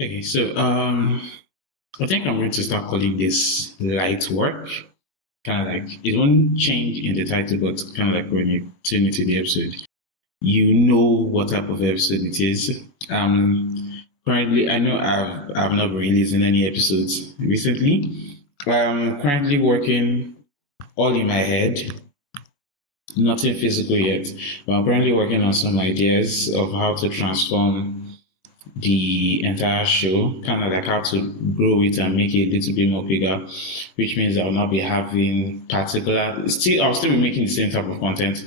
Okay, so I think I'm going to start calling this light work. Kind of like it won't change in the title, but kind of like when you tune into the episode, you know what type of episode it is. Currently, I know I've not been releasing any episodes recently. I'm currently working all in my head, nothing physical yet. But I'm currently working on some ideas of how to transform the entire show, kind of like how to grow it and make it a little bit more bigger, which means I'll not be having particular, still, I'll still be making the same type of content,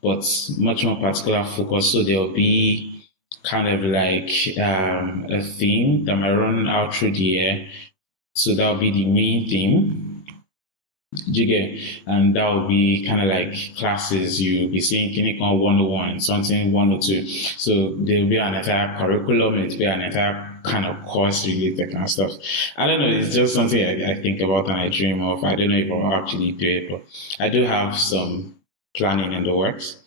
but much more particular focus. So there'll be kind of like a theme that might run out through the year. So that'll be the main theme. You get, and that will be kind of like classes. You'll be seeing Clinical 101, something 102. So there'll be an entire curriculum, it'll be an entire kind of course related kind of stuff. I don't know, it's just something I think about and I dream of. I don't know if I'll actually do it, but I do have some planning in the works.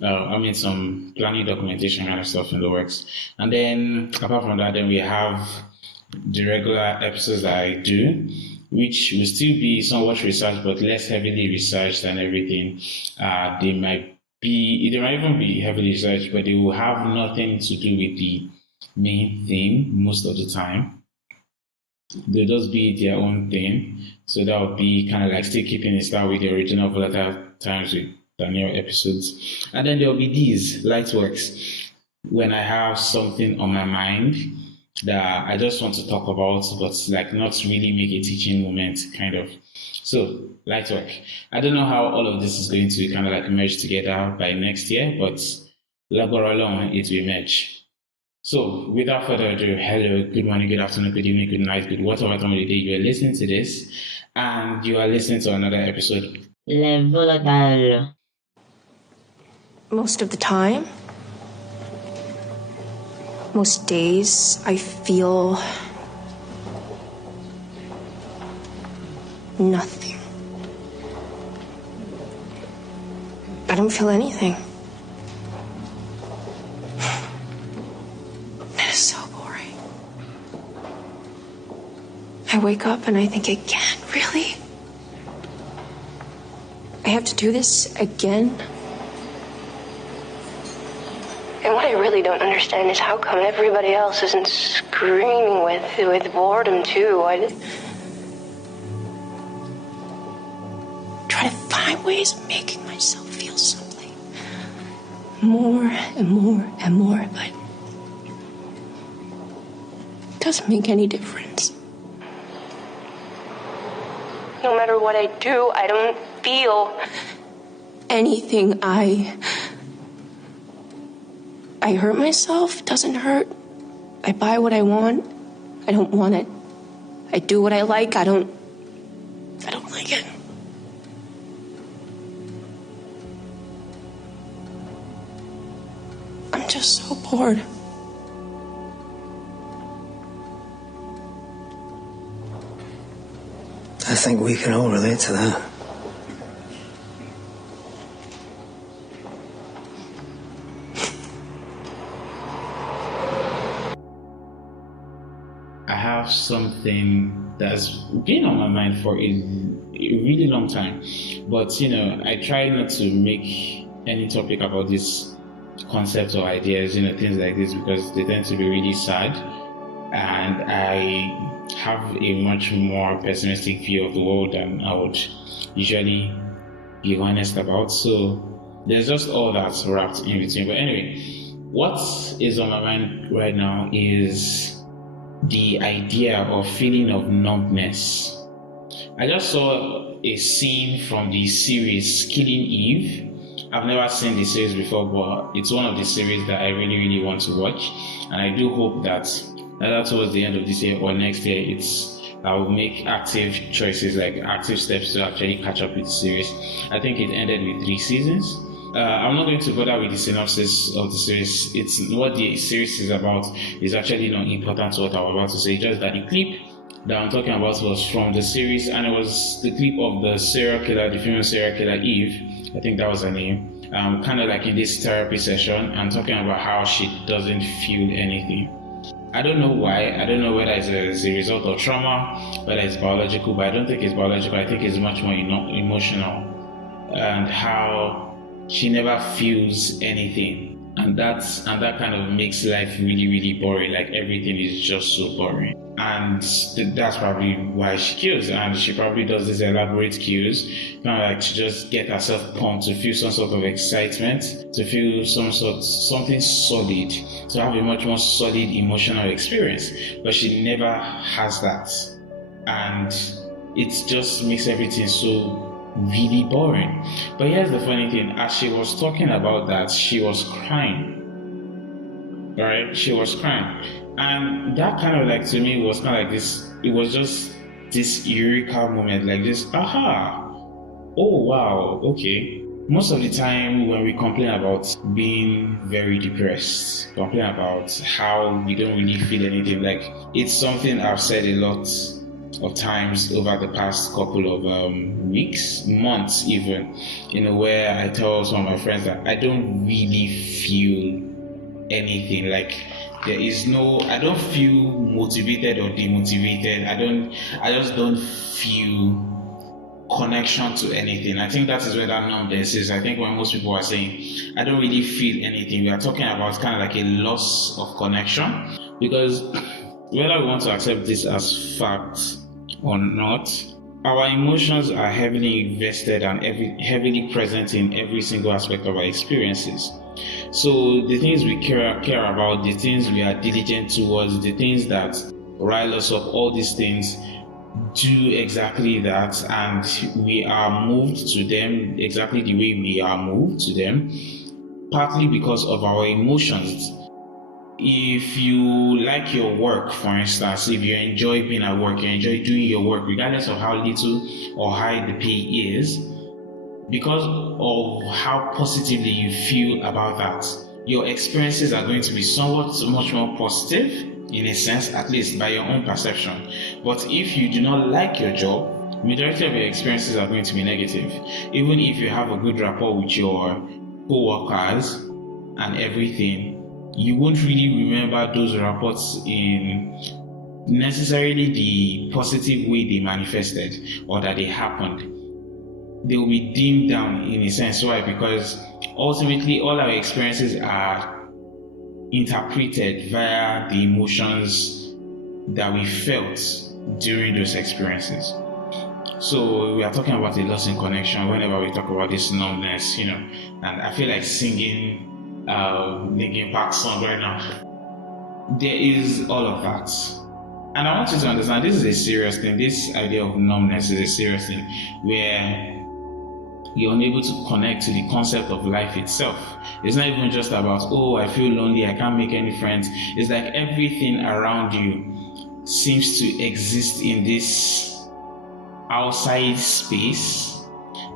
Some planning documentation kind of stuff in the works. And then apart from that, then we have the regular episodes that I do, which will still be somewhat researched but less heavily researched than everything. They might even be heavily researched, but they will have nothing to do with the main theme most of the time. They'll just be their own thing. So that would be kind of like still keeping in style with the original Volatile Times with Daniel episodes. And then there'll be these light works when I have something on my mind that I just want to talk about, but like not really make a teaching moment, kind of. So, light work. I don't know how all of this is going to kind of like merge together by next year, but labor alone, it will merge. So, without further ado, hello, good morning, good afternoon, good evening, good night, good whatever time of the day you are listening to this, and you are listening to another episode. Le volatile. Most of the time, most days, I feel nothing. I don't feel anything. That is so boring. I wake up and I think again, really? I have to do this again? And what I really don't understand is how come everybody else isn't screaming with boredom too. I try to find ways of making myself feel something. More and more and more, but it doesn't make any difference. No matter what I do, I don't feel anything. I hurt myself, it doesn't hurt. I buy what I want, I don't want it. I do what I like, I don't like it. I'm just so bored. I think we can all relate to that. I have something that's been on my mind for a really long time. But, I try not to make any topic about this concepts or ideas, things like this, because they tend to be really sad. And I have a much more pessimistic view of the world than I would usually be honest about. So there's just all that wrapped in between. But anyway, what is on my mind right now is the idea of feeling of numbness. I just saw a scene from the series Killing Eve. I've never seen the series before, but it's one of the series that I really, really want to watch. And I do hope that either towards the end of this year or next year, I will make active choices, like active steps to actually catch up with the series. I think it ended with 3 seasons. I'm not going to bother with the synopsis of the series. It's what the series is about is actually not important to what I'm about to say. Just that the clip that I'm talking about was from the series, and it was the clip of the serial killer, the female serial killer Eve. I think that was her name. Kind of like in this therapy session, and talking about how she doesn't feel anything. I don't know why. I don't know whether it's a result of trauma, whether it's biological, but I don't think it's biological. I think it's much more emotional, and how she never feels anything, and that kind of makes life really, really boring. Like everything is just so boring. And that's probably why she kills, and she probably does these elaborate kills, kind of like to just get herself pumped, to feel some sort of excitement, to feel something solid, to have a much more solid emotional experience. But she never has that, and it just makes everything so really boring. But here's the funny thing: as she was talking about that, she was crying. Right? She was crying. And that kind of like, to me, was kind of like this, it was just this eureka moment, like this, aha, oh wow, okay. Most of the time when we complain about being very depressed, complain about how we don't really feel anything, like it's something I've said a lot of times over the past couple of weeks, months even, where I tell some of my friends that I don't really feel anything. Like I don't feel motivated or demotivated. I just don't feel connection to anything. I think that is where that numbness is. I think when most people are saying, I don't really feel anything, we are talking about kind of like a loss of connection. Because whether we want to accept this as fact or not, our emotions are heavily invested and heavily present in every single aspect of our experiences. So the things we care about, the things we are diligent towards, the things that rile us up, all these things do exactly that, and we are moved to them exactly the way we are moved to them, partly because of our emotions. If you like your work, for instance, if you enjoy being at work, you enjoy doing your work, regardless of how little or high the pay is, because of how positively you feel about that, your experiences are going to be somewhat much more positive, in a sense, at least by your own perception. But if you do not like your job, majority of your experiences are going to be negative. Even if you have a good rapport with your co-workers and everything, you won't really remember those reports in necessarily the positive way they manifested or that they happened. They will be dimmed down in a sense. Why? Because ultimately all our experiences are interpreted via the emotions that we felt during those experiences. So we are talking about a loss in connection whenever we talk about this numbness, and I feel like singing Linkin Park song right now. There is all of that. And I want you to understand this is a serious thing. This idea of numbness is a serious thing where you're unable to connect to the concept of life itself. It's not even just about, oh, I feel lonely, I can't make any friends. It's like everything around you seems to exist in this outside space,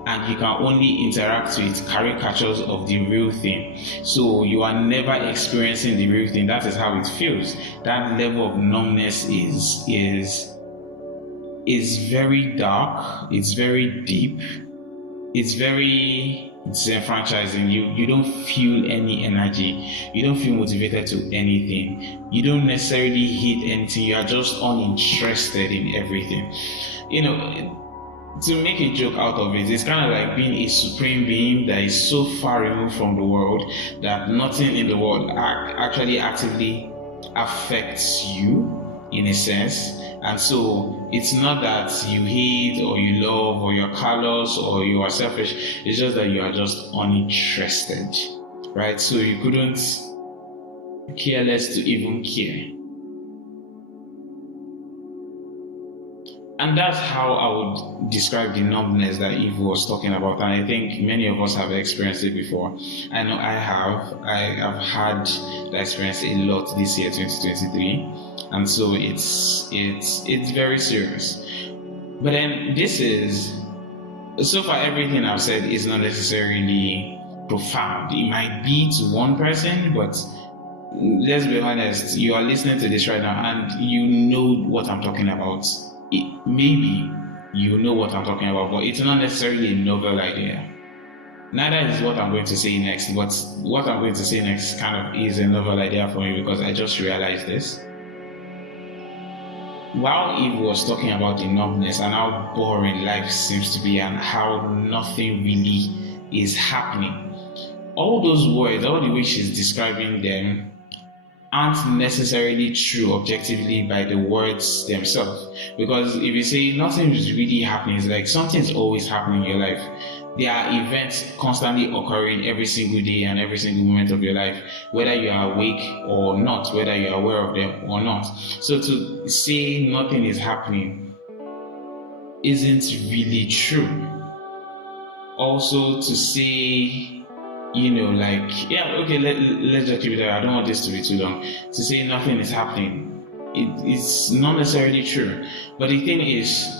and you can only interact with caricatures of the real thing. So you are never experiencing the real thing. That is how it feels. That level of numbness is very dark, it's very deep, it's enfranchising. You don't feel any energy, you don't feel motivated to anything, you don't necessarily hate anything, you are just uninterested in everything. To make a joke out of it, it's kind of like being a supreme being that is so far removed from the world that nothing in the world actually actively affects you, in a sense. And so it's not that you hate or you love or you're callous or you are selfish, it's just that you are just uninterested, right? So you couldn't care less to even care. And that's how I would describe the numbness that Eve was talking about. And I think many of us have experienced it before. I know I have. I have had the experience a lot this year, 2023. And so it's very serious. But then so far everything I've said is not necessarily profound. It might be to one person, but let's be honest, you are listening to this right now and you know what I'm talking about. Maybe you know what I'm talking about, but it's not necessarily a novel idea. Neither is what I'm going to say next, but what I'm going to say next kind of is a novel idea for me because I just realized this. while Eve was talking about the numbness and how boring life seems to be and how nothing really is happening, all those words, all the way she's describing them, aren't necessarily true objectively by the words themselves. Because if you say nothing is really happening, it's like something's always happening in your life. There are events constantly occurring every single day and every single moment of your life, whether you are awake or not, whether you are aware of them or not. So to say nothing is happening isn't really true. Also, to say, let's just keep it there. I don't want this to be too long. To say nothing is happening, it's not necessarily true. But the thing is,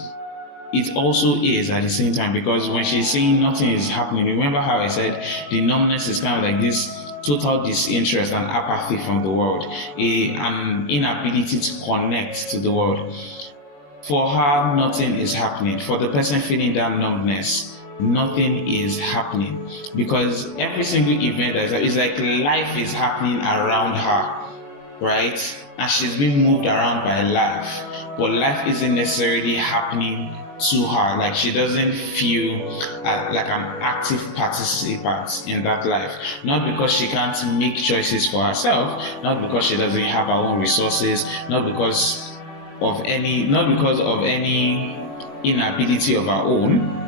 it also is at the same time, because when she's saying nothing is happening, remember how I said the numbness is kind of like this total disinterest and apathy from the world, an inability to connect to the world. For her, nothing is happening. For the person feeling that numbness, nothing is happening, because every single event is like life is happening around her, right? And she's being moved around by life, but life isn't necessarily happening to her. Like, she doesn't feel like an active participant in that life, not because she can't make choices for herself, not because she doesn't have her own resources, not because of any inability of her own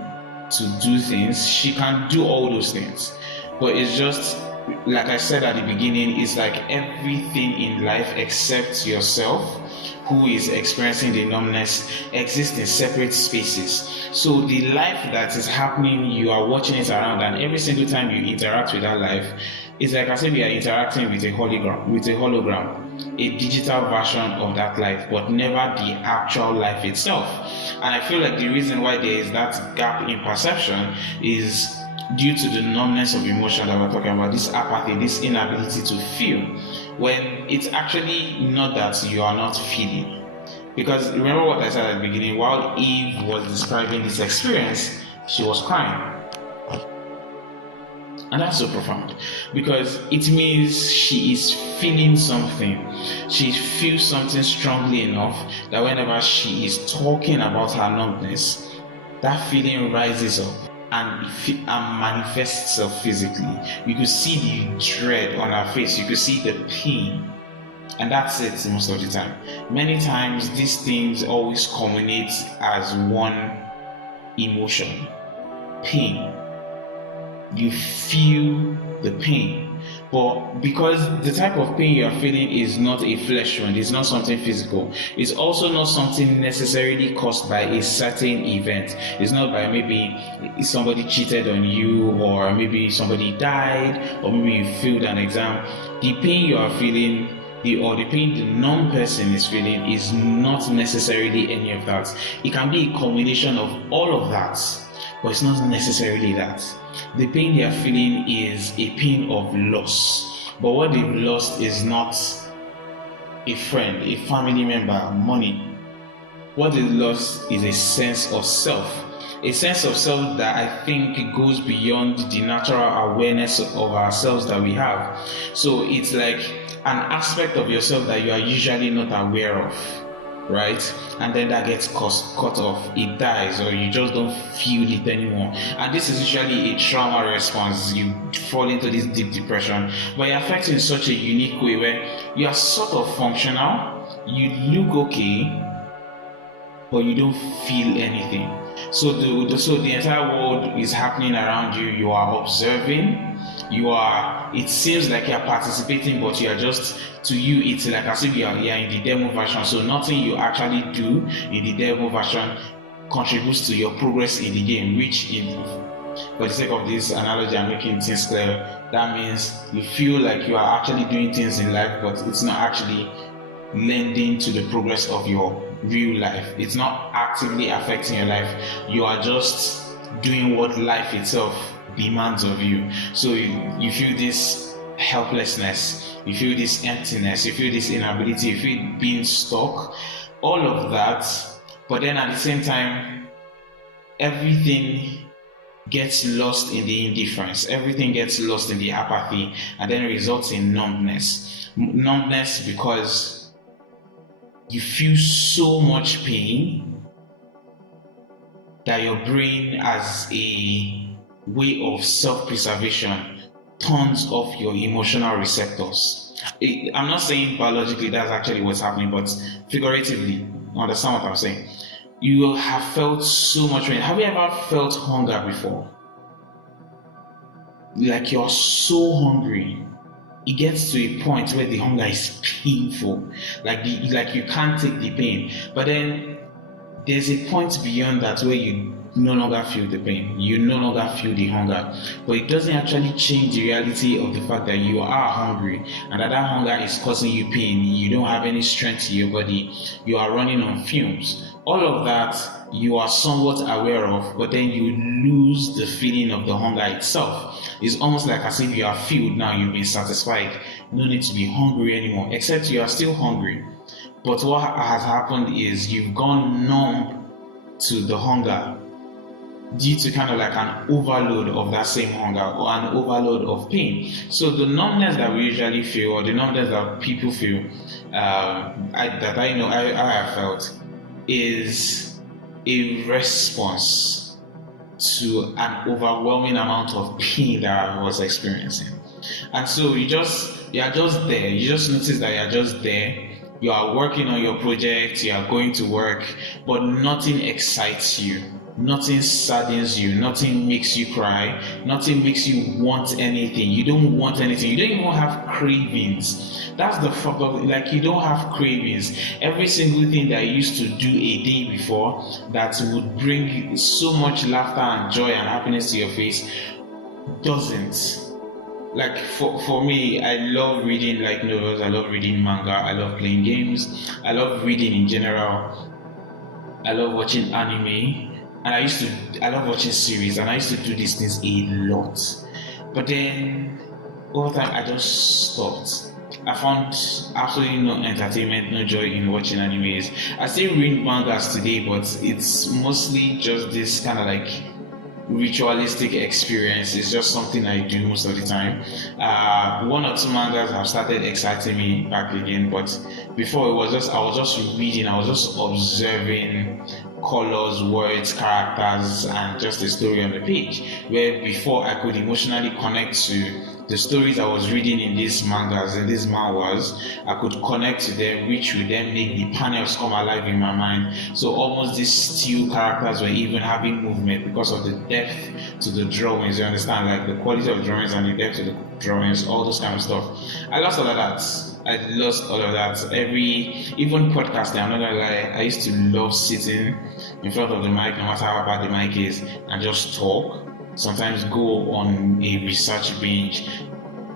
to do things. She can do all those things, but it's just like I said at the beginning, it's like everything in life except yourself, who is experiencing the numbness, exists in separate spaces. So the life that is happening, you are watching it around, and every single time you interact with that life, it's like I said, we are interacting with a hologram, a digital version of that life, but never the actual life itself. And I feel like the reason why there is that gap in perception is due to the numbness of emotion that we're talking about, this apathy, this inability to feel, when it's actually not that you are not feeling. Because remember what I said at the beginning, while Eve was describing this experience, she was crying. And that's so profound, because it means she is feeling something. She feels something strongly enough that whenever she is talking about her numbness, that feeling rises up and manifests itself physically. You could see the dread on her face, you could see the pain, and that's it most of the time. Many times these things always culminate as one emotion: pain. You feel the pain, but because the type of pain you are feeling is not a flesh wound, it's not something physical, it's also not something necessarily caused by a certain event. It's not by maybe somebody cheated on you, or maybe somebody died, or maybe you failed an exam. The pain you are feeling, the pain the numb person is feeling, is not necessarily any of that. It can be a combination of all of that, but it's not necessarily that. The pain they are feeling is a pain of loss, but what they've lost is not a friend, a family member, money. What they've lost is a sense of self that I think goes beyond the natural awareness of ourselves that we have. So it's like an aspect of yourself that you are usually not aware of, right? And then that gets cut off, it dies, or you just don't feel it anymore. And this is usually a trauma response. You fall into this deep depression, but it affects you in such a unique way where you are sort of functional, you look okay, but you don't feel anything. So the entire world is happening around you. You are observing. It seems like you are participating, but you are just, to you, it's like as if you are in the demo version. So nothing you actually do in the demo version contributes to your progress in the game, which, for the sake of this analogy, I'm making things clear. That means you feel like you are actually doing things in life, but it's not actually lending to the progress of your real life. It's not actively affecting your life. You are just doing what life itself demands of you. So you feel this helplessness, you feel this emptiness, you feel this inability, you feel being stuck, all of that. But then at the same time, everything gets lost in the indifference, everything gets lost in the apathy, and then results in numbness. Numbness because you feel so much pain that your brain, as a way of self-preservation, turns off your emotional receptors. I'm not saying biologically that's actually what's happening, but figuratively, understand what I'm saying. You will have felt so much pain. Have you ever felt hunger before? Like you're so hungry, it gets to a point where the hunger is painful, like you can't take the pain. But then there's a point beyond that where you no longer feel the pain, you no longer feel the hunger, but it doesn't actually change the reality of the fact that you are hungry and that hunger is causing you pain. You don't have any strength in your body, you are running on fumes. All of that you are somewhat aware of, but then you lose the feeling of the hunger itself. It's almost like as if you are filled now, you've been satisfied, no need to be hungry anymore, except you are still hungry. But what has happened is you've gone numb to the hunger due to kind of like an overload of that same hunger or an overload of pain. So the numbness that we usually feel, or the numbness that people feel, I have felt, is a response to an overwhelming amount of pain that I was experiencing. And so you are just there. You just notice that you're just there. You are working on your project, you are going to work, but nothing excites you, nothing saddens you, nothing makes you cry, nothing makes you want anything. You don't want anything, you don't even have cravings. That's the fuck up, like you don't have cravings. Every single thing that you used to do a day before that would bring so much laughter and joy and happiness to your face doesn't. Like for me, I love reading like novels, I love reading manga, I love playing games, I love reading in general, I love watching anime, and I love watching series, and I used to do these things a lot. But then over time I just stopped. I found absolutely no entertainment, no joy in watching animes. I still read mangas today, but it's mostly just this kind of like ritualistic experience. It's just something I do most of the time. One or two mangas have started exciting me back again, but before I was just reading, I was just observing colors, words, characters, and just the story on the page. Where before I could emotionally connect to the stories I was reading in these mangas and these manhwas, I could connect to them, which would then make the panels come alive in my mind. So almost these still characters were even having movement because of the depth to the drawings. You understand, like the quality of drawings and the depth of the drawings, all those kind of stuff. I lost all of that. Even podcasting, I'm not gonna lie, I used to love sitting in front of the mic, no matter how bad the mic is, and just talk. Sometimes go on a research binge,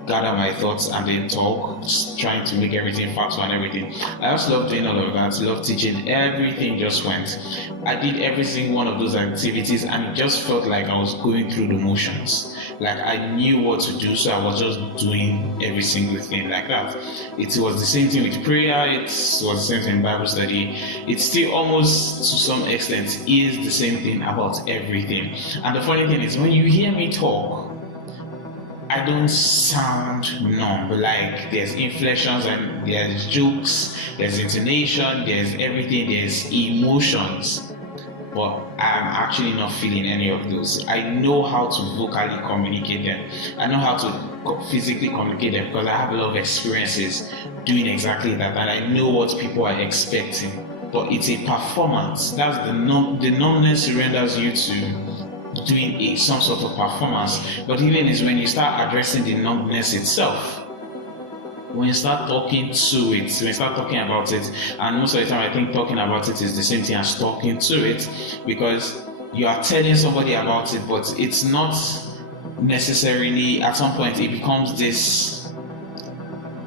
gather my thoughts, and then talk, trying to make everything factual and everything. I also love doing all of that, love teaching, everything just went. I did every single one of those activities, and it just felt like I was going through the motions. Like I knew what to do, so I was just doing every single thing like that. It was the same thing with prayer, it was the same thing in Bible study. It still almost to some extent is the same thing about everything. And the funny thing is, when you hear me talk, I don't sound numb. Like there's inflections and there's jokes, there's intonation, there's everything, there's emotions. But I'm actually not feeling any of those. I know how to vocally communicate them. I know how to physically communicate them because I have a lot of experiences doing exactly that, and I know what people are expecting. But it's a performance. That's the numbness renders you to doing some sort of performance. But even is when you start addressing the numbness itself. When you start talking to it, when you start talking about it, and most of the time I think talking about it is the same thing as talking to it, because you are telling somebody about it, but it's not necessarily, at some point it becomes this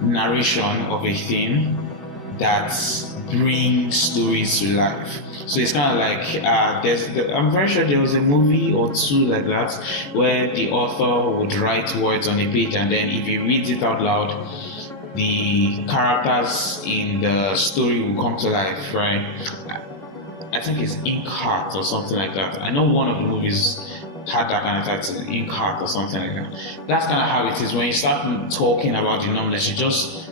narration of a thing that brings stories to life. So it's kind of like I'm very sure there was a movie or two like that where the author would write words on a page, and then if he reads it out loud, the characters in the story will come to life, right? I think it's Ink Heart or something like that. I know one of the movies had that kind of title, Ink Heart or something like that. That's kind of how it is when you start talking about the numbness. You just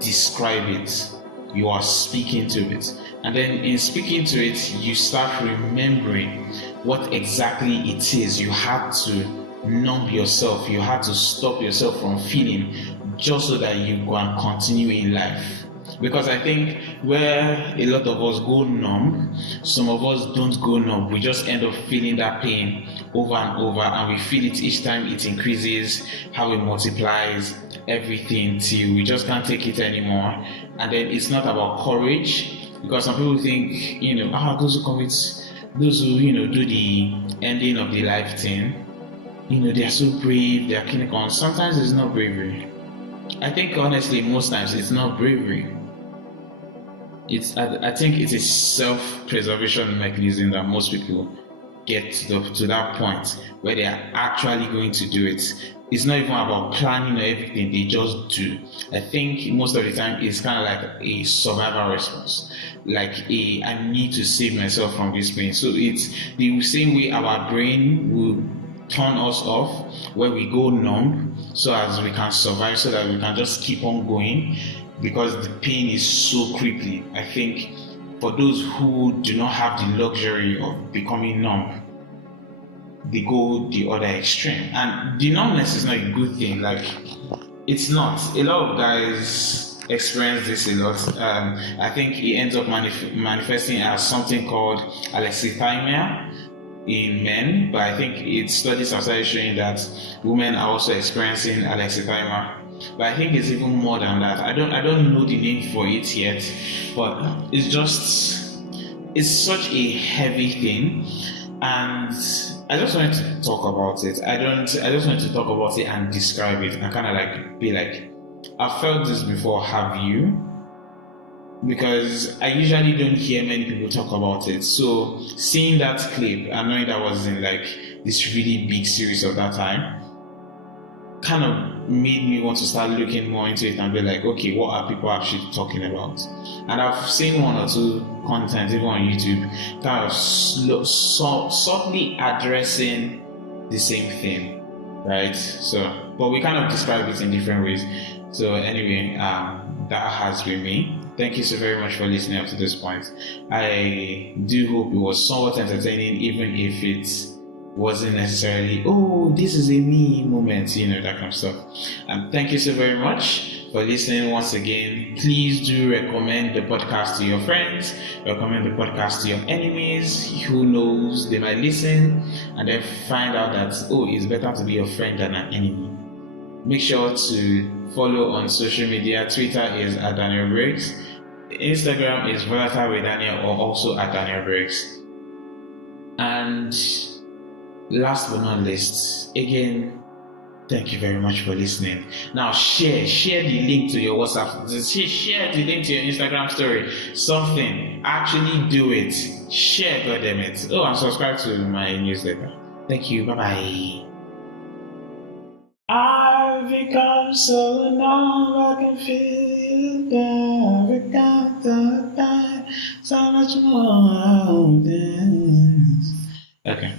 describe it. you are speaking to it. And then in speaking to it, you start remembering what exactly it is you had to numb yourself, you had to stop yourself from feeling, just so that you can continue in life. Because I think where a lot of us go numb, some of us don't go numb. We just end up feeling that pain over and over, and we feel it each time it increases, how it multiplies, everything, till we just can't take it anymore. And then it's not about courage, because some people think, those who commit, those who, do the ending of the life thing, they are so brave, they are killing on. Sometimes it's not bravery. I think honestly, most times it's not bravery. I think it's a self-preservation mechanism that most people get to that point where they are actually going to do it. It's not even about planning or everything, they just do. I think most of the time it's kind of like a survival response. Like I need to save myself from this pain. So it's the same way our brain will turn us off where we go numb so as we can survive, so that we can just keep on going, because the pain is so crippling. I think for those who do not have the luxury of becoming numb, they go the other extreme. And the numbness is not a good thing. Like, it's not. A lot of guys experience this a lot. I think it ends up manifesting as something called alexithymia in men, but I think studies have started showing that women are also experiencing alexithymia. But I think it's even more than that. I don't know the name for it yet, but it's such a heavy thing, and I just wanted to talk about it. I just wanted to talk about it and describe it and kind of like be like, I've felt this before. Have you? Because I usually don't hear many people talk about it. So seeing that clip and knowing that was in like this really big series of that time, kind of made me want to start looking more into it and be like, okay, what are people actually talking about? And I've seen one or two content even on YouTube kind of subtly addressing the same thing, right? So, but we kind of describe it in different ways. So anyway, that has been me. Thank you so very much for listening up to this point. I do hope it was somewhat entertaining, even if it wasn't necessarily, oh, this is a me moment, that kind of stuff. Thank you so very much for listening once again. Please do recommend the podcast to your friends, recommend the podcast to your enemies. Who knows, they might listen and then find out that, oh, it's better to be a friend than an enemy. Make sure to follow on social media. Twitter is at Daniel Briggs. Instagram is Volatile with Daniel, or also at Daniel Briggs. And last but not least, again, thank you very much for listening. Now share the link to your WhatsApp, share the link to your Instagram story, something. Actually do it. Share, goddammit. Oh, and subscribe to my newsletter. Thank you. Bye bye. I've become so numb, I can feel it down, every time, so much more. Okay.